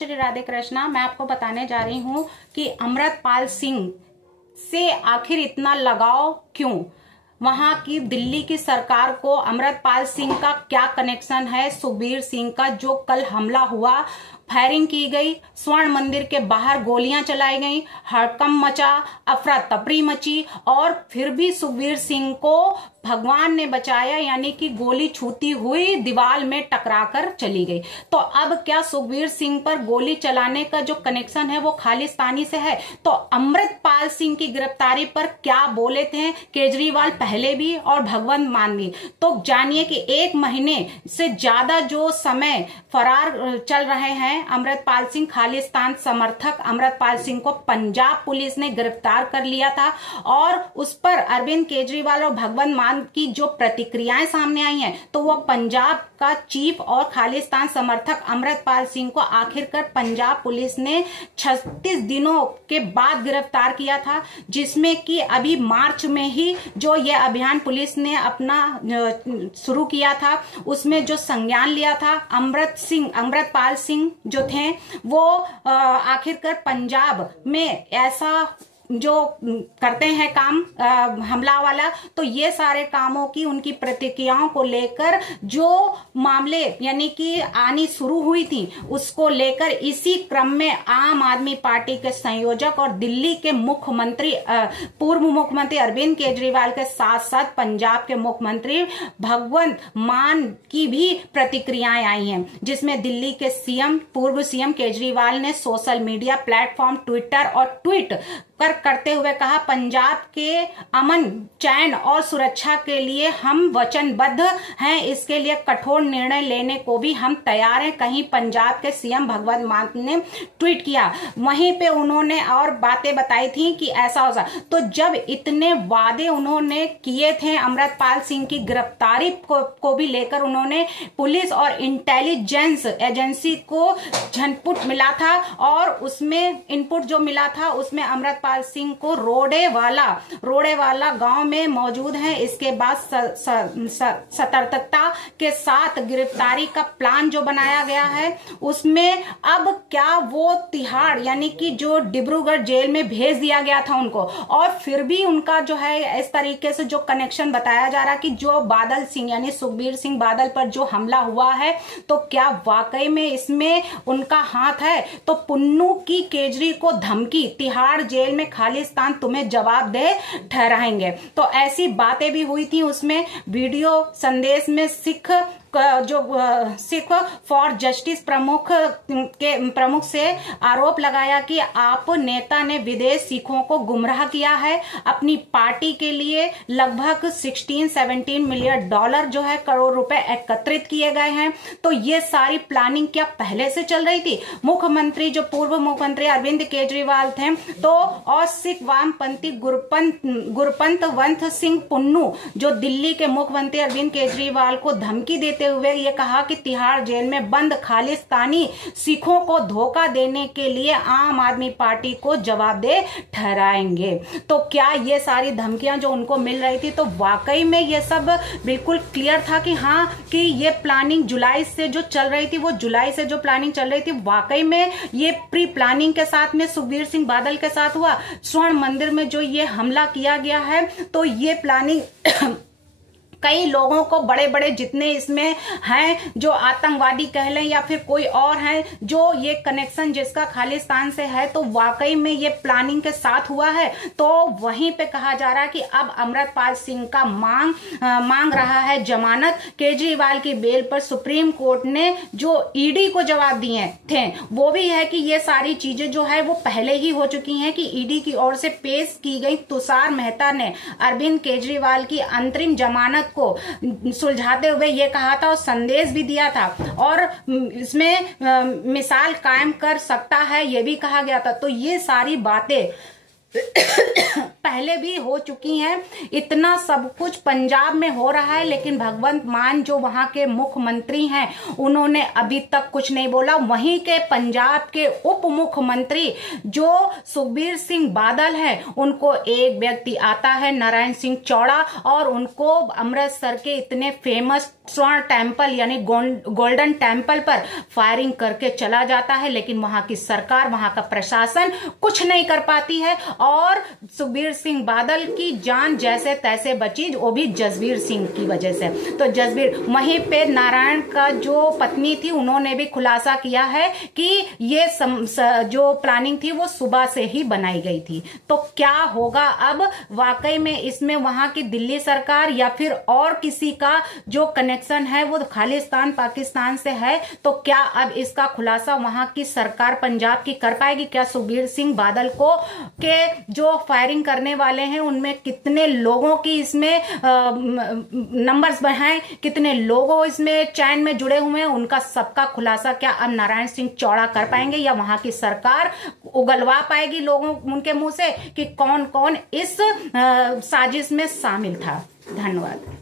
श्री राधे कृष्णा। मैं आपको बताने जा रही हूँ कि अमृतपाल सिंह से आखिर इतना लगाव क्यों। वहां की दिल्ली की सरकार को अमृतपाल सिंह का क्या कनेक्शन है सुखबीर सिंह का, जो कल हमला हुआ, फायरिंग की गई, स्वर्ण मंदिर के बाहर गोलियां चलाई गई, हड़कंप मचा, अफरा तफरी मची और फिर भी सुखबीर सिंह को भगवान ने बचाया, यानी कि गोली छूती हुई दीवार में टकराकर चली गई। तो अब क्या सुखबीर सिंह पर गोली चलाने का जो कनेक्शन है वो खालिस्तानी से है? तो अमृतपाल सिंह की गिरफ्तारी पर क्या बोले थे केजरीवाल पहले भी और भगवंत मान भी। तो जानिए कि 1 महीने से ज्यादा जो समय फरार चल रहे हैं अमृतपाल सिंह, खालिस्तान समर्थक अमृतपाल सिंह को पंजाब पुलिस ने गिरफ्तार कर लिया था और उस पर अरविंद केजरीवाल और भगवंत मान की जो प्रतिक्रियाएं सामने आई हैं, तो वो पंजाब का चीफ और खालिस्तान समर्थक अमृतपाल सिंह को आखिरकार पंजाब पुलिस ने 36 दिनों के बाद गिरफ्तार किया था, जिसमें कि अभी मार्च में ही जो ये अभियान पुलिस ने अपना शुरू किया था उसमें जो संज्ञान लिया था, अमृतपाल सिंह जो थे वो आखिरकार पंजाब में ऐसा जो करते हैं काम हमला वाला, तो ये सारे कामों की उनकी प्रतिक्रियाओं को लेकर जो मामले यानी कि आनी शुरू हुई थी उसको लेकर इसी क्रम में आम आदमी पार्टी के संयोजक और दिल्ली के मुख्यमंत्री पूर्व मुख्यमंत्री अरविंद केजरीवाल के साथ साथ पंजाब के मुख्यमंत्री भगवंत मान की भी प्रतिक्रियाएं आई हैं, जिसमें दिल्ली के पूर्व सीएम केजरीवाल ने सोशल मीडिया प्लेटफॉर्म ट्विटर और ट्वीट करते हुए कहा, पंजाब के अमन चैन और सुरक्षा के लिए हम वचनबद्ध हैं, इसके लिए कठोर निर्णय लेने को भी हम तैयार हैं। कहीं पंजाब के सीएम भगवंत मान ने ट्वीट किया, वहीं पे उन्होंने और बातें बताई थी कि ऐसा होगा। तो जब इतने वादे उन्होंने किए थे अमृतपाल सिंह की गिरफ्तारी को भी लेकर, उन्होंने पुलिस और इंटेलिजेंस एजेंसी को झनपुट मिला था और उसमें इनपुट जो मिला था उसमें अमृतपाल सिंह को रोड़ेवाला गांव में मौजूद है। इसके बाद सतर्कता के साथ गिरफ्तारी का प्लान जो बनाया गया है उसमें अब क्या वो तिहाड़ यानी कि जो डिब्रूगढ़ जेल में भेज दिया गया था उनको, और फिर भी उनका जो है इस तरीके से जो कनेक्शन बताया जा रहा कि जो बादल सिंह यानी सुखबीर सिंह बादल पर जो हमला हुआ है, तो क्या वाकई में इसमें उनका हाथ है? तो पुन्नू की केजरी को धमकी, तिहाड़ जेल में खालिस्तान तुम्हें जवाब दे ठहराएंगे। तो ऐसी बातें भी हुई थी। उसमें वीडियो संदेश में सिख फॉर जस्टिस प्रमुख से आरोप लगाया कि आप नेता ने विदेश सिखों को गुमराह किया है, अपनी पार्टी के लिए लगभग 16-17 मिलियन डॉलर जो है करोड़ रुपए एकत्रित किए गए हैं। तो ये सारी प्लानिंग क्या पहले से चल रही थी? मुख्यमंत्री जो पूर्व मुख्यमंत्री अरविंद केजरीवाल थे तो और सिख वामपंथी गुरपंतवंत सिंह पुन्नू जो दिल्ली के मुख्यमंत्री अरविंद केजरीवाल को धमकी देते हुए ये कहा कि तिहाड़ जेल में बंद खालिस्तानी सिखों को धोखा देने के लिए आम आदमी पार्टी को जवाबदेह ठहराएंगे। तो क्या ये सारी धमकियां जो उनको मिल रही थी, तो वाकई में ये सब बिल्कुल क्लियर था कि हाँ कि ये प्लानिंग जुलाई से जो चल रही थी, वो जुलाई से जो प्लानिंग चल रही थी वाकई में ये प्री प्लानिंग के साथ में सुखबीर सिंह बादल के साथ हुआ। स्वर्ण मंदिर में जो ये हमला किया गया है, तो ये प्लानिंग कई लोगों को बड़े बड़े जितने इसमें हैं जो आतंकवादी कह लें या फिर कोई और हैं जो ये कनेक्शन जिसका खालिस्तान से है, तो वाकई में ये प्लानिंग के साथ हुआ है। तो वहीं पे कहा जा रहा है कि अब अमृतपाल सिंह का मांग रहा है जमानत। केजरीवाल की बेल पर सुप्रीम कोर्ट ने जो ईडी को जवाब दिए थे वो भी है कि ये सारी चीजें जो है वो पहले ही हो चुकी हैं कि ईडी की ओर से पेश की गई तुषार मेहता ने अरविंद केजरीवाल की अंतरिम जमानत को सुलझाते हुए ये कहा था और संदेश भी दिया था और इसमें मिसाल कायम कर सकता है ये भी कहा गया था। तो ये सारी बातें पहले भी हो चुकी हैं। इतना सब कुछ पंजाब में हो रहा है, लेकिन भगवंत मान जो वहां के मुख्यमंत्री हैं उन्होंने अभी तक कुछ नहीं बोला। वहीं के पंजाब के उप मुख्यमंत्री जो सुखबीर सिंह बादल हैं, उनको एक व्यक्ति आता है नारायण सिंह चौड़ा, और उनको अमृतसर के इतने फेमस स्वर्ण टेम्पल यानी गोल्डन टेम्पल पर फायरिंग करके चला जाता है। लेकिन वहां की सरकार, वहां का प्रशासन कुछ नहीं कर पाती है, और सुखबीर सिंह बादल की जान जैसे तैसे बची, वो भी जसबीर सिंह की वजह से। तो जसबीर, वहीं पे नारायण का जो पत्नी थी उन्होंने भी खुलासा किया है कि ये जो प्लानिंग थी वो सुबह से ही बनाई गई थी। तो क्या होगा अब वाकई में इसमें वहां की दिल्ली सरकार या फिर और किसी का जो कनेक्शन है वो खालिस्तान पाकिस्तान से है, तो क्या अब इसका खुलासा वहां की सरकार पंजाब की कर पाएगी? क्या सुखबीर सिंह बादल को के जो फायरिंग करने वाले हैं उनमें कितने लोगों की इसमें नंबर्स हैं, कितने लोगों इसमें चैन में जुड़े हुए हैं, उनका सबका खुलासा क्या अब नारायण सिंह चौड़ा कर पाएंगे, या वहां की सरकार उगलवा पाएगी लोगों उनके मुंह से कि कौन कौन इस साजिश में शामिल था? धन्यवाद।